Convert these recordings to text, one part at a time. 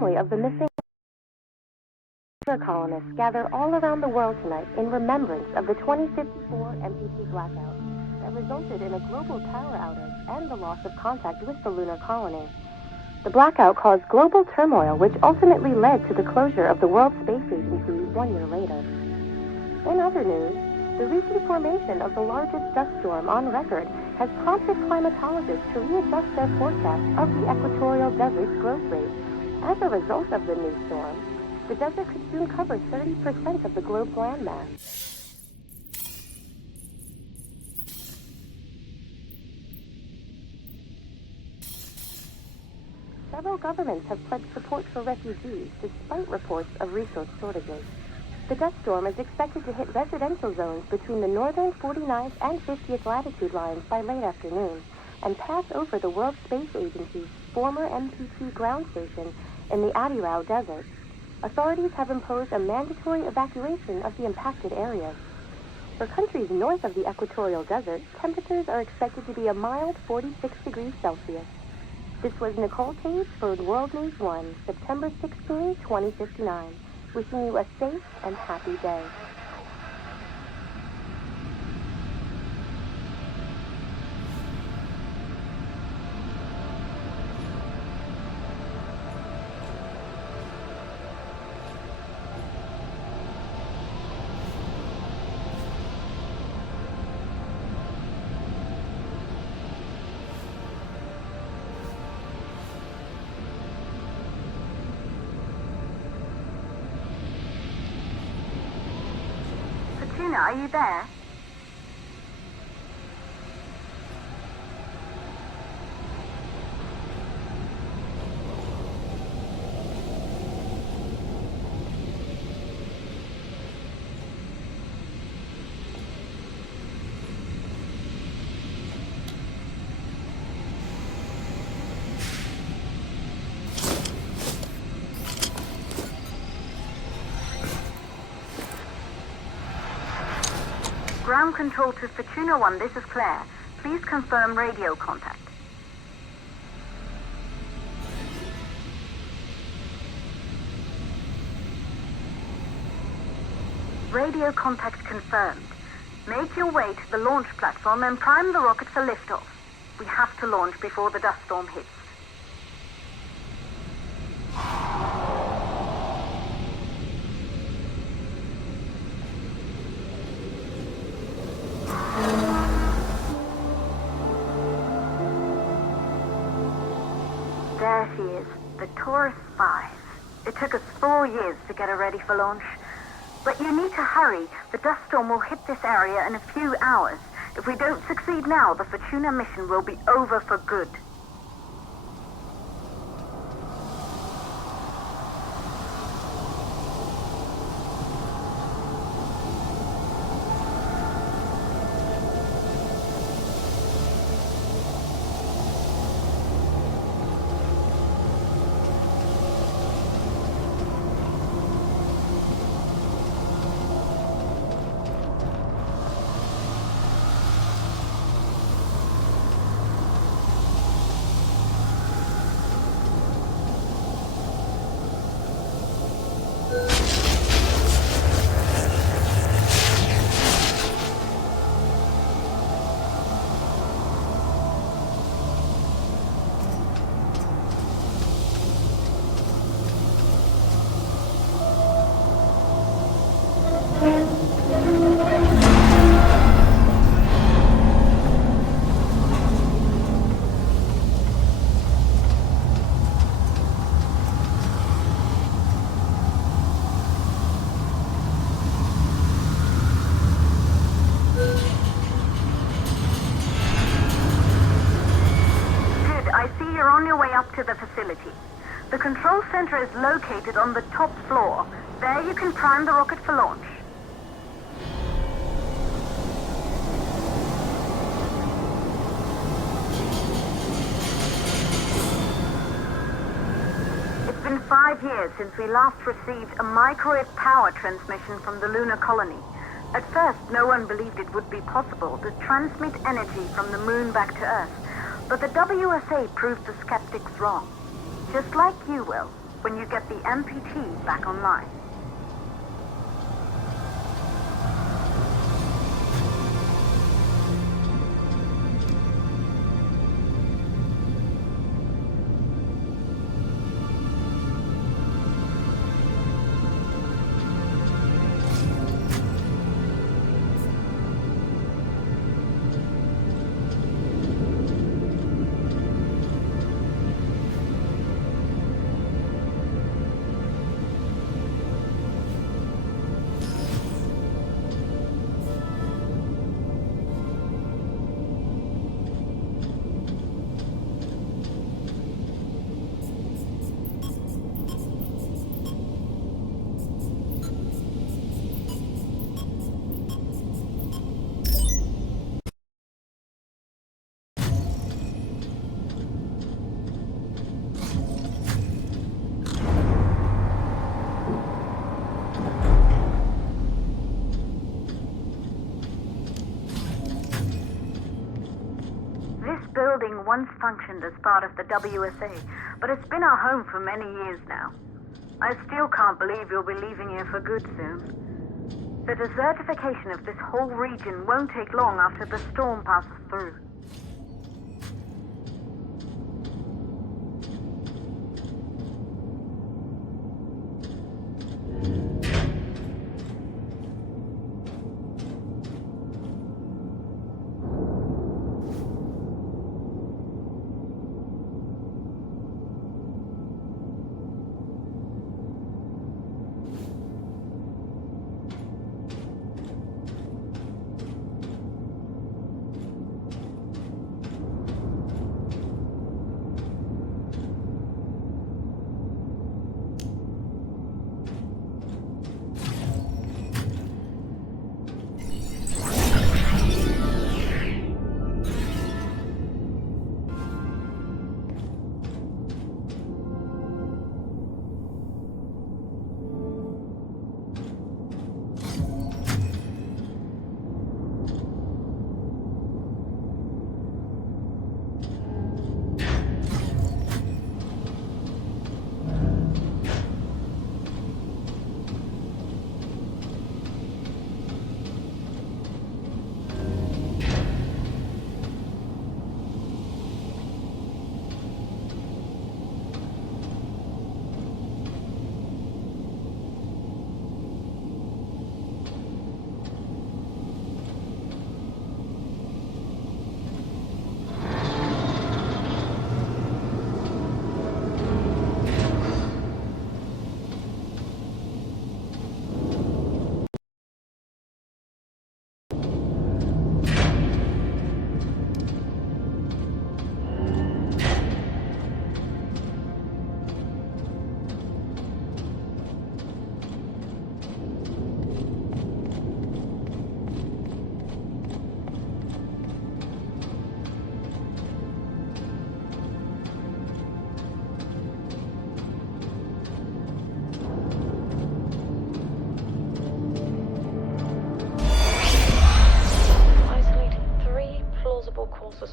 family of the missing lunar colonists gather all around the world tonight in remembrance of the 2054 MPT blackout that resulted in a global power outage and the loss of contact with the lunar colony. The blackout caused global turmoil, which ultimately led to the closure of the World Space Agency 1 year later. In other news, the recent formation of the largest dust storm on record has prompted climatologists to readjust their forecast of the equatorial desert's growth rate. As a result of the new storm, the desert could soon cover 30% of the globe's landmass. Several governments have pledged support for refugees despite reports of resource shortages. The dust storm is expected to hit residential zones between the northern 49th and 50th latitude lines by late afternoon and pass over the World Space Agency's former MPT ground station in the Adirau Desert. Authorities have imposed a mandatory evacuation of the impacted areas. For countries north of the equatorial desert, temperatures are expected to be a mild 46 degrees Celsius. This was Nicole Cage for World News 1, September 16, 2059. Wishing you a safe and happy day. Are you there? Ground control to Pt.1, this is Claire. Please confirm radio contact. Radio contact confirmed. Make your way to the launch platform and prime the rocket for liftoff. We have to launch before the dust storm hits. There she is, the Taurus 5. It took us 4 years to get her ready for launch. But you need to hurry. The dust storm will hit this area in a few hours. If we don't succeed now, the Fortuna mission will be over for good. To the facility. The control center is located on the top floor. There you can prime the rocket for launch. It's been 5 years since we last received a microwave power transmission from the lunar colony. At first, no one believed it would be possible to transmit energy from the moon back to Earth. But the WSA proved the skeptics wrong. Just like you will. when you get the MPT back online. Building once functioned as part of the WSA, but it's been our home for many years now. I still can't believe you'll be leaving here for good soon. The desertification of this whole region won't take long after the storm passes through.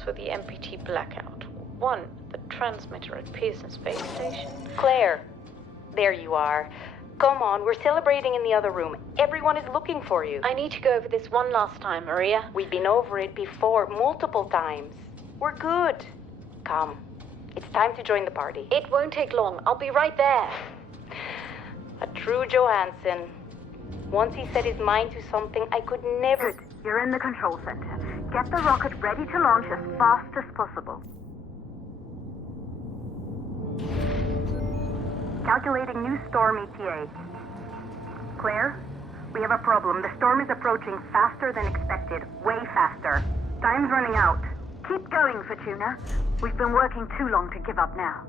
For the MPT blackout. 1, the transmitter at Pearson Space Station. Claire, there you are. Come on, we're celebrating in the other room. Everyone is looking for you. I need to go over this one last time, Maria. We've been over it before, multiple times. We're good. Come, it's time to join the party. It won't take long. I'll be right there. A true Johansson. Once he set his mind to something, I could never... Good. You're in the control center. Get the rocket ready to launch as fast as possible. Calculating new storm ETA. Claire, we have a problem. The storm is approaching faster than expected. Way faster. Time's running out. Keep going, Fortuna. We've been working too long to give up now.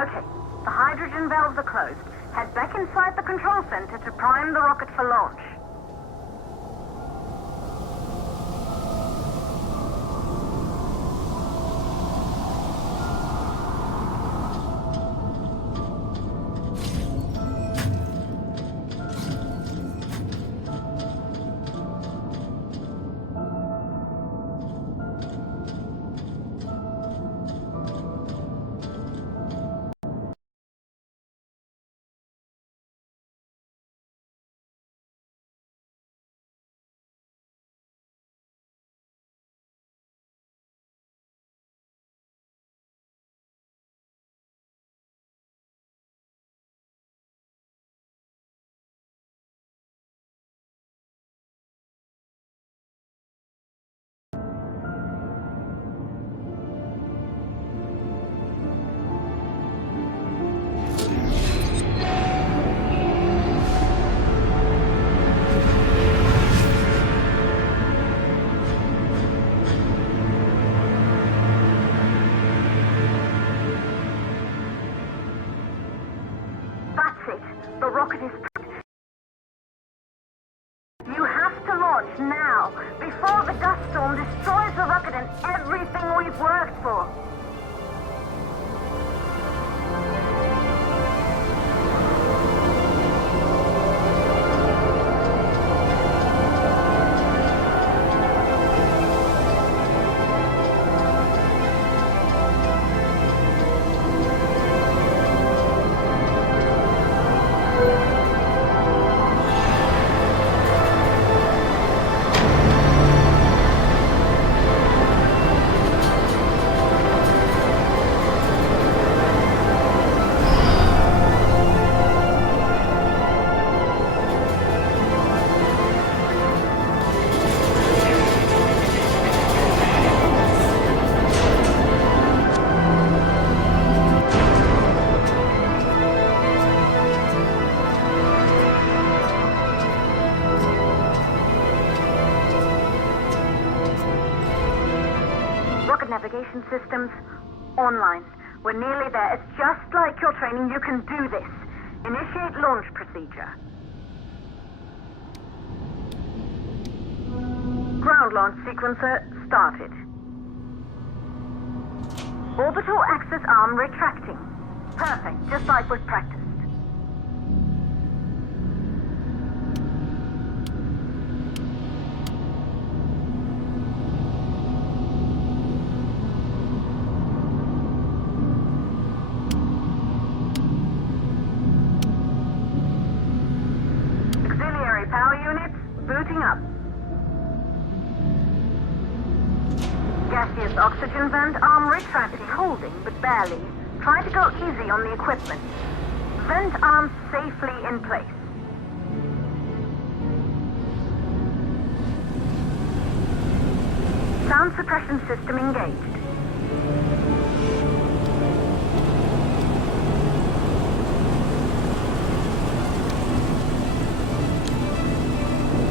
Okay, the hydrogen valves are closed. Head back inside the control center to prime the rocket for launch. The rocket is... You have to launch now, before the dust storm destroys the rocket and everything we've worked for. Navigation systems online. We're nearly there. It's just like your training. You can do this. Initiate launch procedure. Ground launch sequencer started. Orbital axis arm retracting. Perfect, just like we've practiced. gaseous oxygen vent arm retracting. It's holding, but barely. Try to go easy on the equipment. Vent arm safely in place. Sound suppression system engaged.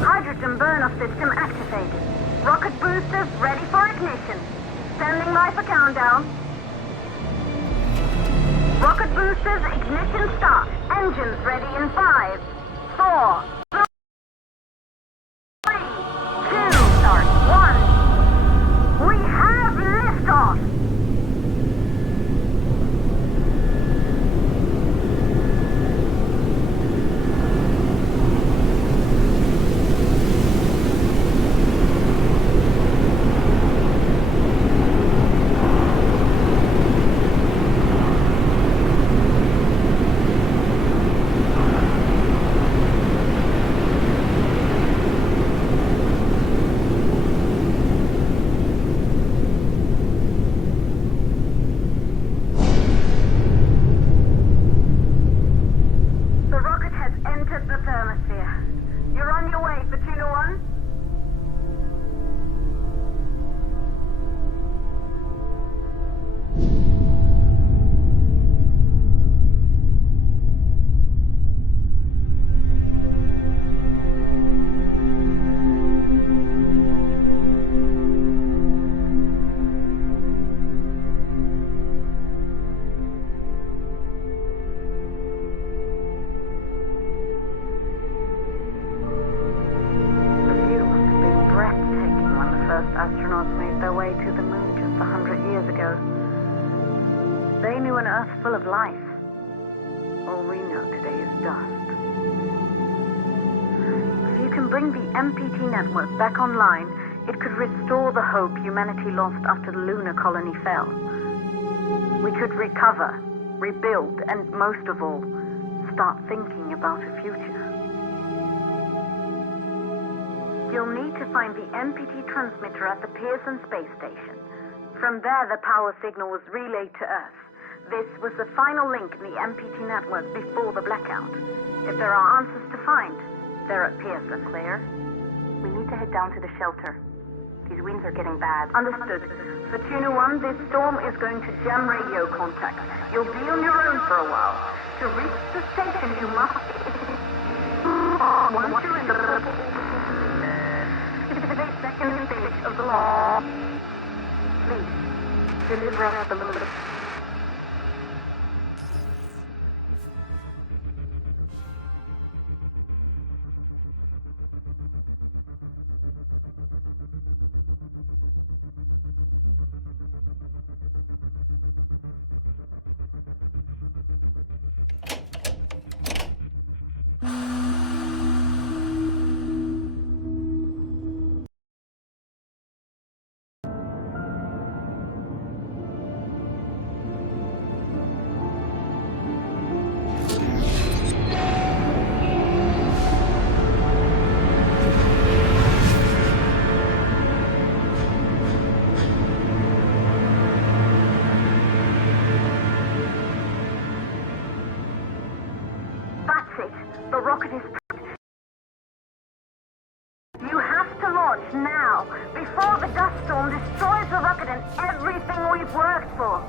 Hydrogen burn-off system activated. Rocket boosters ready for ignition. Standing by for countdown. Rocket boosters ignition start. Engines ready in 5, 4, 3, 2, start, 1. We have liftoff. Astronauts made their way to the moon just 100 years ago. They knew an Earth full of life. All we know today is dust. If you can bring the MPT network back online, it could restore the hope humanity lost after the lunar colony fell. We could recover, rebuild, and most of all, start thinking about a future. You'll need to find the MPT transmitter at the Pearson space station. From there, the power signal was relayed to Earth. This was the final link in the MPT network before the blackout. If there are answers to find, they're at Pearson. Claire, we need to head down to the shelter. These winds are getting bad. Understood. For Pt.1, this storm is going to jam radio contact. You'll be on your own for a while. To reach the station, you must... Once you're in the purple... the second stage of the law. Please, deliver us the little... The rocket is... You have to launch now, before the dust storm destroys the rocket and everything we've worked for.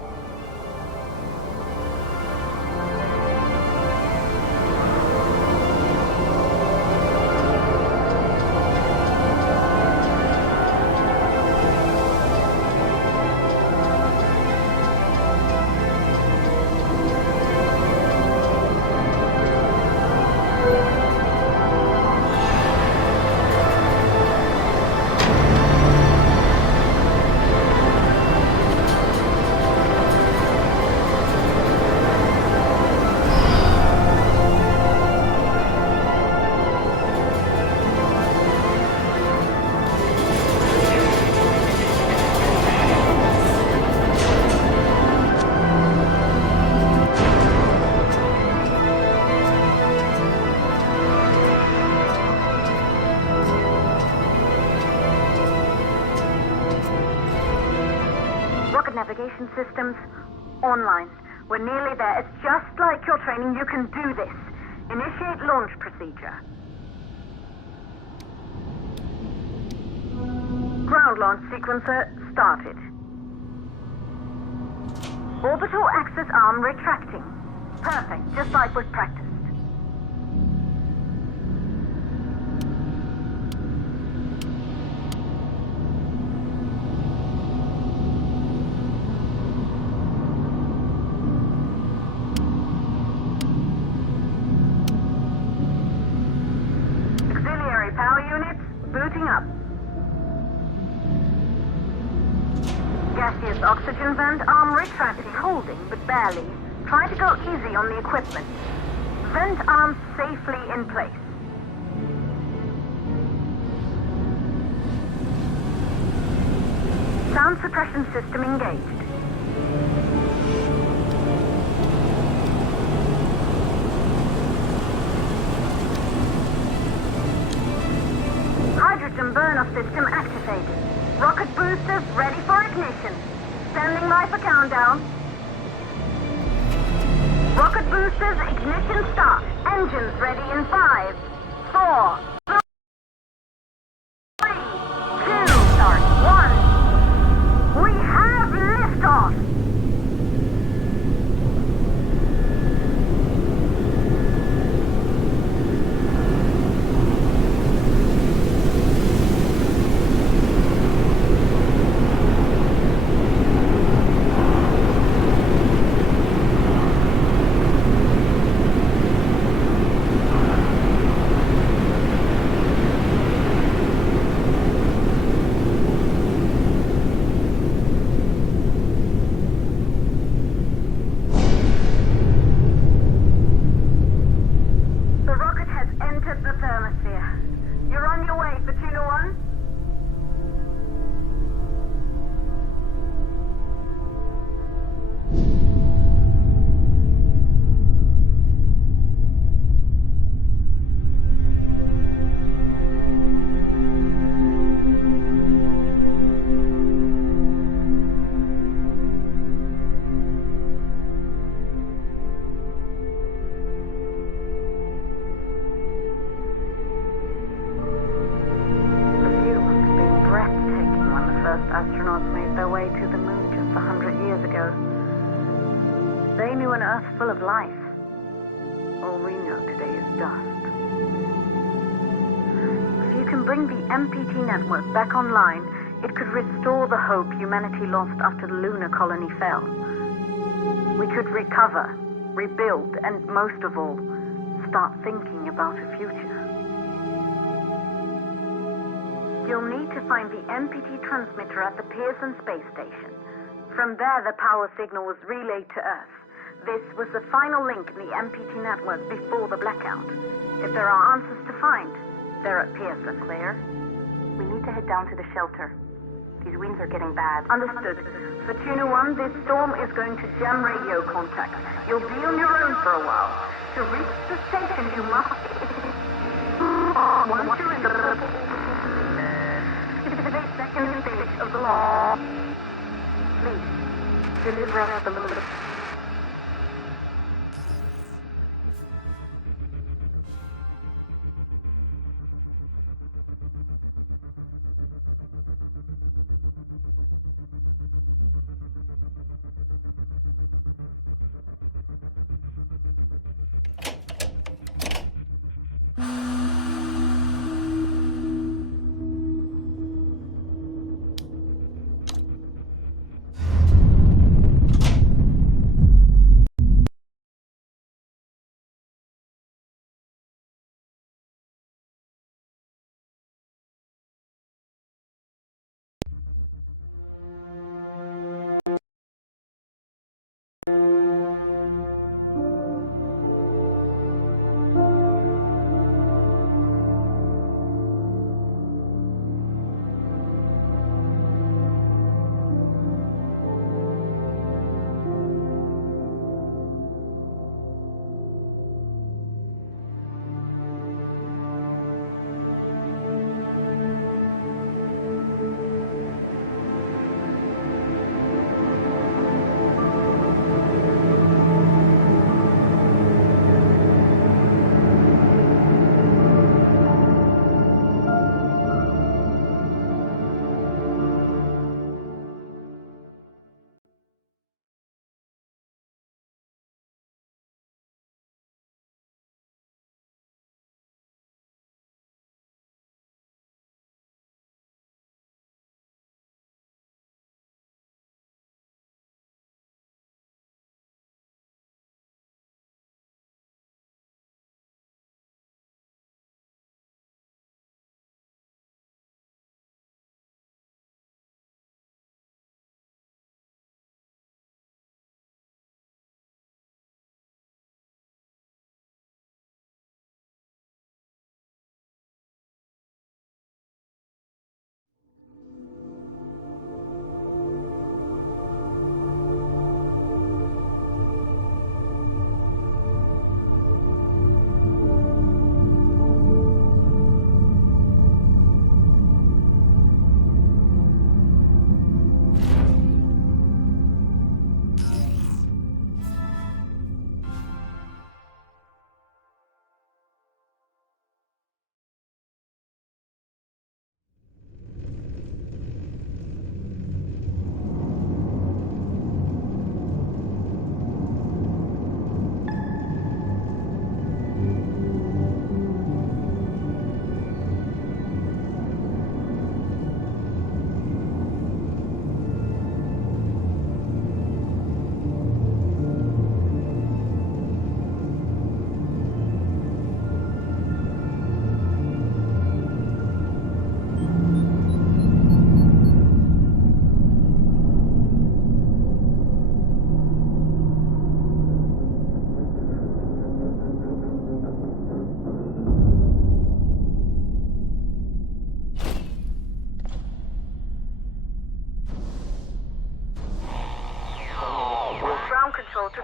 rocket navigation systems, online. We're nearly there. It's just like your training. You can do this. Initiate launch procedure. Ground launch sequencer started. Orbital axis arm retracting. Perfect, just like we've practiced. Auxiliary power units booting up. Gaseous oxygen vent arm retracting, holding but barely. Try to go easy on the equipment. Vent arm safely in place. Sound suppression system engaged. Hydrogen burn-off system activated. Rocket boosters ready for ignition. Standing by for countdown. Rocket boosters ignition start. Engines ready in 5, 4, 3, 2, 1. We have liftoff. Astronauts made their way to the moon just 100 years ago. They knew an Earth full of life. All we know today is dust. If you can bring the MPT network back online, it could restore the hope humanity lost after the lunar colony fell. We could recover, rebuild, and most of all, start thinking about a future. You'll need to find the MPT transmitter at the Pearson space station. From there, the power signal was relayed to Earth. This was the final link in the MPT network before the blackout. If there are answers to find, they're at Pearson. Claire, we need to head down to the shelter. These winds are getting bad. Understood. For Pt.1, this storm is going to jam radio contact. You'll be on your own for a while. To reach the station, you must... Once you're in the... second stage of the law. Please, deliver us the moon.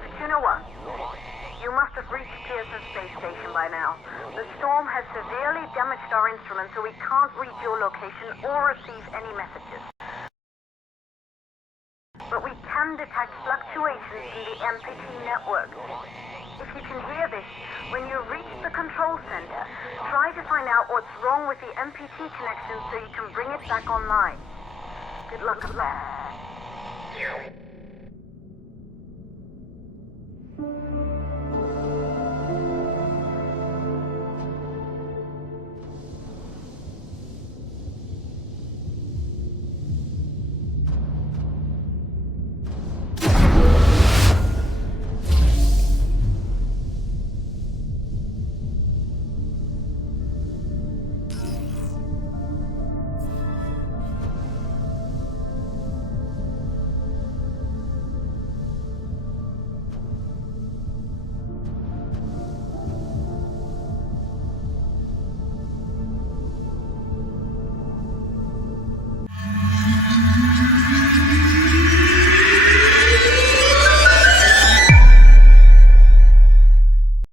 Pt.1, you must have reached Pearson Space Station by now. The storm has severely damaged our instruments, so we can't reach your location or receive any messages. But we can detect fluctuations in the MPT network. If you can hear this, when you reach the control center, try to find out what's wrong with the MPT connection so you can bring it back online. Good luck with that.